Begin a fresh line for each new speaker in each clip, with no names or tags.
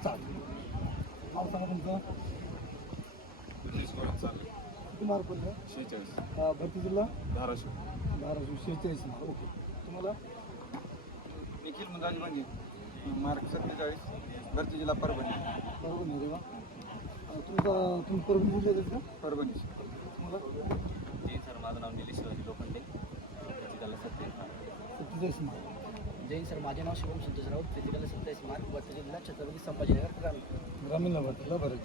Start नाव सांगा तुमचं. किती मार्क पडलं
शेहेचाळीस.
अं, भरती जिल्हा?
धाराशिव.
धाराशिव शेहेचाळीस मार्क. ओके. तुम्हाला?
निखिल मुंदाजी म्हणजे. मार्क सत्तेचाळीस भरती जिल्हा परभणी.
बरोबर नाही रे अं, तुमचा तुम्ही परभणी जिल्ह्यात का?
परभणी.
तुम्हाला?
जय सर माझं नाव निलेश शिवाजी लोखंडे. प्रतिकाला सत्तावीस
सत्तेचाळीस मार्क.
जैन सर माझे नाव शिवम संतोष राऊत फिजिकल सत्तावीस मार्क वर्धा जिल्हा छत्रपती संभाजीनगर ग्रामीण.
ग्रामीणला भरतीला बरं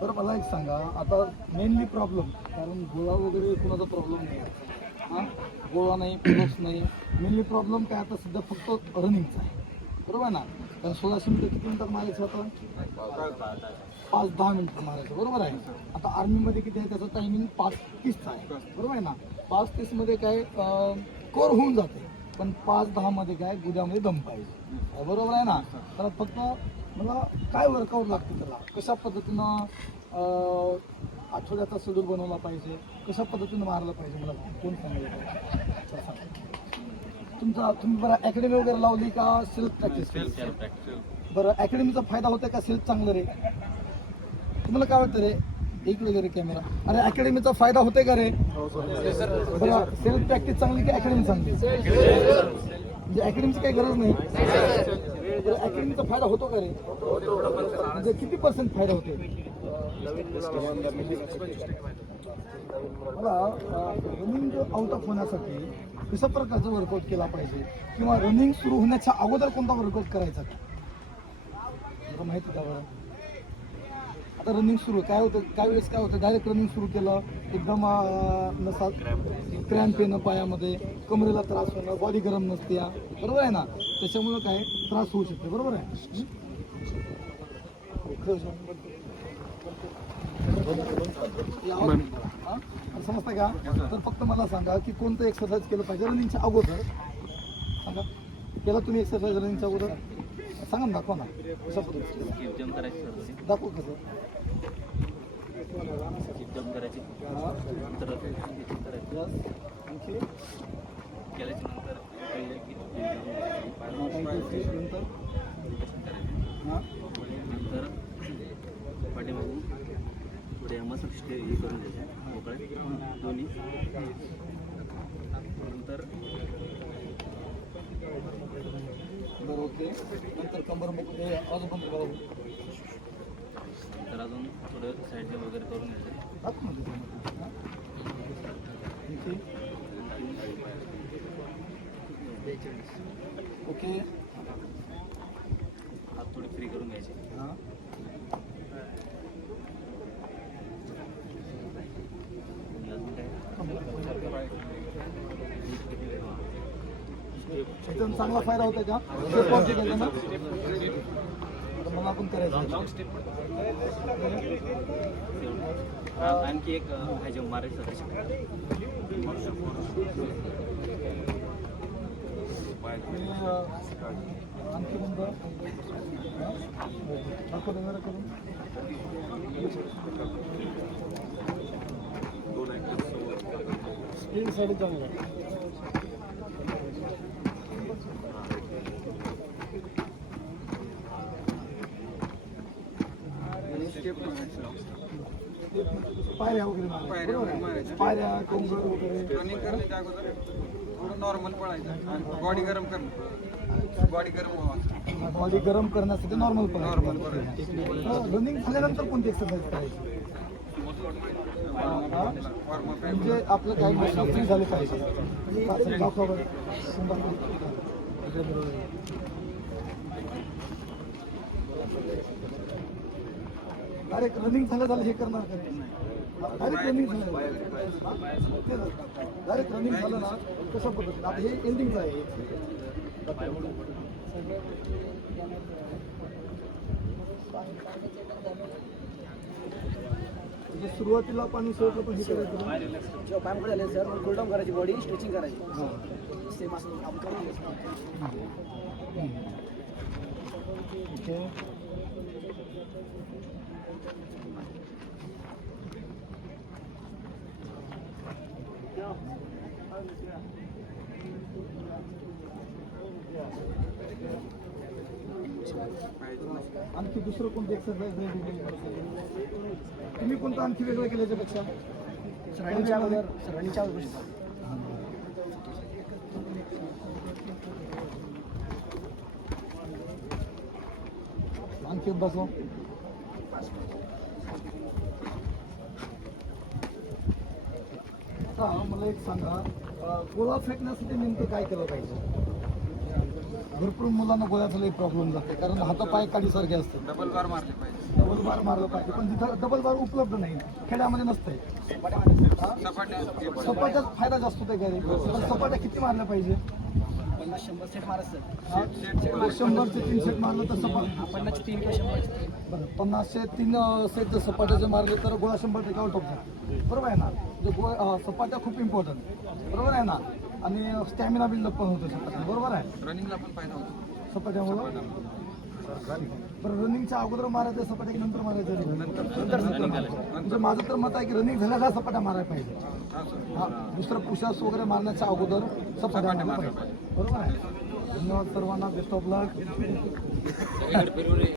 बरं मला एक सांगा आता मेनली प्रॉब्लेम कारण गोळा वगैरे कुणाचा प्रॉब्लेम नाही. हां? गोळा नाही पुरुष नाही. मेनली प्रॉब्लेम काय आता सध्या फक्त रनिंगचा आहे. बरोबर आहे ना? कारण सोळाशे मीटर किती मिनिटात मारायचं होतं पाच दहा मिनिटं मारायचं बरोबर आहे? आता आर्मीमध्ये किती आहे त्याचं टायमिंग पाच तीसचा आहे. बरोबर आहे ना? पाच तीसमध्ये काय कोर होऊन जाते. पण पाच दहामध्ये काय गुद्यामध्ये दम पाहिजे. बरोबर आहे ना? तर फक्त मला काय वर्कआउट लागतं त्याला? कशा पद्धतीनं आठवड्याचा शेड्यूल बनवला पाहिजे? कशा पद्धतीनं मारलं पाहिजे मला? कोण सांगायला पाहिजे. तुमचा तुम्ही बरं अकॅडमी वगैरे लावली का सेल्फ प्रॅक्टिस बरं अकॅडमीचा फायदा होतो का सेल्फ चांगलं रे? तुम्हाला काय वाटतं रे? एक वगैरे कॅमेरा अरे अकॅडमीचा फायदा होते का रे? बरं सेल्फ प्रॅक्टिस चांगली की अकॅडमी चांगली? म्हणजे अकॅडमीची काही गरज नाही. अकॅडमीचा फायदा होतो का रे? म्हणजे किती पर्सेंट फायदा होते मला रनिंग आउट ऑफ होण्यासाठी कशा प्रकारचा वर्कआउट केला पाहिजे? किंवा रनिंग सुरू होण्याच्या अगोदर कोणता वर्कआउट करायचा? माहिती का? बरं आता रनिंग सुरू. काय होतं? काय वेळेस काय होतं? डायरेक्ट रनिंग सुरू केलं. एकदम नसा क्रॅम्प येणं पायामध्ये. कमरेला त्रास होणं. बॉडी गरम नसते. या. बरोबर आहे ना? त्याच्यामुळं काय? त्रास होऊ शकते. बरोबर आहे? समजतं का? तर फक्त मला सांगा की कोणतं एक्सरसाइज केलं पाहिजे? रनिंगच्या अगोदर. सांगा. केला तुम्ही एक्सरसाइज रनिंगच्या अगोदर? सांगा ना दाखवा ना. कशा पद्धतीने
स्किप जम्प करायची सर
दाखव कसं?
स्किप जम्प करायची. नंतर करायची
Yes. आणखी?
केल्याच्यानंतर पहिले की पाय
आणखी नंतर?
रोटेशन करायची
हा.
नंतर पाठीमागून थोडे मसल स्टे हे करून मोकळे. दोन्ही. नंतर
बरं ओके. नंतर कंबर हे अजून कंबर बघा
नंतर अजून थोडं साईडने वगैरे करून घ्यायचं.
हा. आणखी ओके.
हात थोडे फ्री करून घ्यायचे.
हा.
अजून काय?
एकदम चांगला फायदा होता का? मग आपण करायचं.
आणखी एक ह्याच्या मारायचं त्याच्या
आणि, अं, दाखव पायऱ्या वगैरे मारायच्या, बरोबर आहे? पायऱ्या कंबर वगैरे
रनिंग करण्याच्या अगोदर थोडं नॉर्मल पळायचं आणि बॉडी गरम करणं बॉडी गरम व्हावा
बॉडी गरम करण्यासाठी नॉर्मल पण
Normal
रनिंग झाल्यानंतर कोणती एक्सरसाइज करायची म्हणजे आपलं काही मशीन फ्री झाले पाहिजे दाखवा बरं. डायरेक्ट रनिंग झालं झालं हे करणार का डायरेक्ट रनिंग झालं. डायरेक्ट रनिंग झालं ना कशा पद्धतीने. आता हे एंडिंगचं आहे. म्हणजे सुरुवातीला पाणी शेवटला पण हे करायचं?
जेव्हा पाय झाले सर मग कूलडाऊन करायची बॉडी स्ट्रेचिंग करायची. सेम असं आपण करून
आणखी दुसरं कोणती एक्सरसाइज तुम्ही कोणतं आणखी वेगळं
केल्याच्यापेक्षा सरांच्या सरांच्या
आवश्यकता बसव आता मला एक सांगा गोळा फेकण्यासाठी नेमकं काय केलं पाहिजे? भरपूर मुलांना गोळ्याचा लई प्रॉब्लेम जाते कारण हातापाय काडीसारखे असते
डबल बार मारले पाहिजे.
डबल बार मारलं पाहिजे पण तिथं डबल बार उपलब्ध नाही खेड्यामध्ये नसते
सपाट्या
सपाट्यात फायदा जास्त होते सपाट्या किती मारल्या पाहिजे?
शंभर सेट सर
हा? तीन सेट मारलं तर सपाट
पन्नासचे तीन किंवा शंभरचे
बरं पन्नासशे तीन सेट जर सपाट्याचे मारले तर गोळा शंभर टक्के आउट होतो बरोबर आहे ना? अं, सपाट्या खूप इम्पॉर्टंट बरोबर आहे ना? आणि स्टॅमिना बिल्डअप पण होतो सपाट्या बरोबर आहे?
रनिंगला पण फायदा होतो.
सपाट्यामुळं. बरं रनिंगच्या अगोदर मारायचं सपाट्या की नंतर मारायचं नंतर म्हणजे माझं तर मत आहे की रनिंग झाल्याला सपाट्या मारायला पाहिजे. हा दुसरं पुशास वगैरे मारण्याच्या अगोदर सपाट्या मारायला पाहिजे. बरोबर आहे. धन्यवाद सर्वांना. Best of luck